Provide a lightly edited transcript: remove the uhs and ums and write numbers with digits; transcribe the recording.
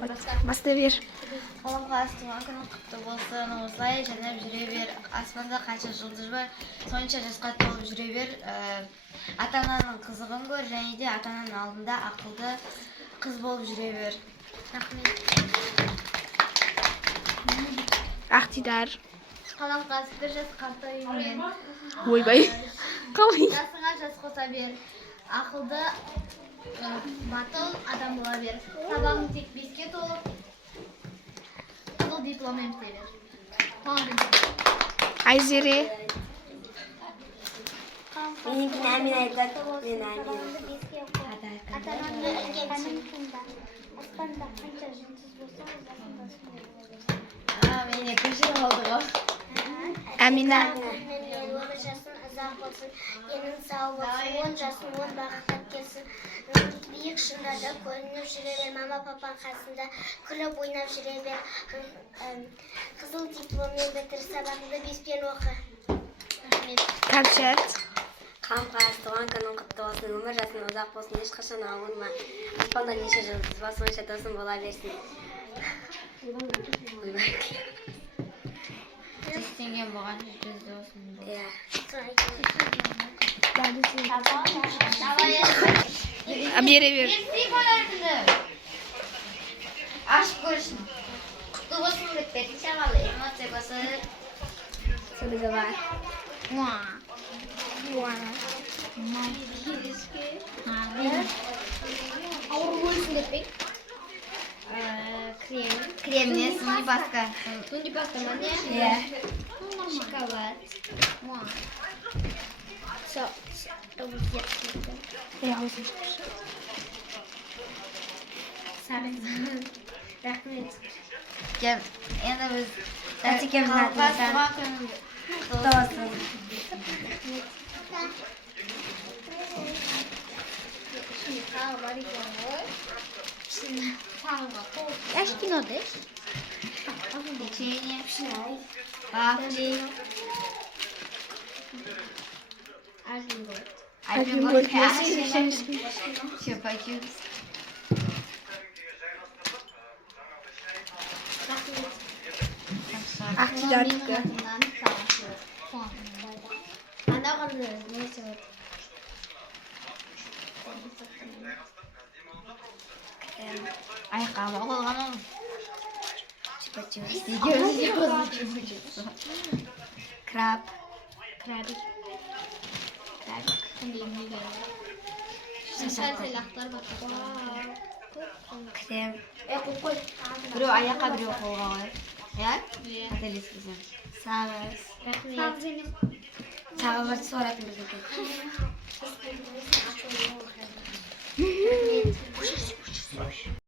Бастай бер. Қаламқастың туған күні құтты болсын, осылай жайнап жүре бер. Аспанда қанша жұлдыз бар, сонша жасқа толып жүре бер. Ата-ананың қызығын көр, және де ата-ананың алдында ақылды қыз болып жүре бер. Рахмет. Ақтидар. Қаламқас бір жас қартаюмен. Ойбай. Қалай? Жасыңа жас қоса бер. Ақылды, батыл адам бола бер. Сабағың тек 5-ке толып, қызыл дипломмен біте бер. Айзере. Менің әмин айтады, мен әмин. Ата-анаңды үлкенсің. Аспанда қанша жұлдыз болса, ұзақында сондай бола берсін. Мен екінші болды ғой. Әмина. Өмір жасың ұзақ болсын, денің сау болсын, 10 жасың 10 бақытқа келсін. Биік шыңдарда көрініп жүре бер, мама папаң қасында күліп ойнап жүре бер. Қызыл дипломмен бітір, сабағыңды 5-пен оқы. Кәмшат. Қаламқас туған күнің құтты болсын, өмір жасың ұзақ болсын, ешқашан ауырма. Аспанда неше жұлдыз бар, сонша досың бола берсін. Ойбай. Тестенген болған жүзді болсын. Иә. Бере бер. Ашып көрсін. Құтты болсын, өтпетін шамалы эмоция болсын. Сөзі бар. Ауыр болсын деппей? Крем не, сунипаска. Сунипаска ма не? Иә. Шоколад. Рахмет. Енді біз Тәтекеміз Қаламқас атынан. туған күнің Құтты болсын. Яш кинодеш? печенье, вафли, Альпингольд. чупа-чупс. Ақтидар. Анда қандай несі бар? Айқалы қолғаным. Краб. Крабик. Сәлсәлақтар бар. Крем. Біреу аяққа, біреу қолға қойып. Иә? Қателеспесем. Сағыз. Рахмет. Сағы бір соратын біздің.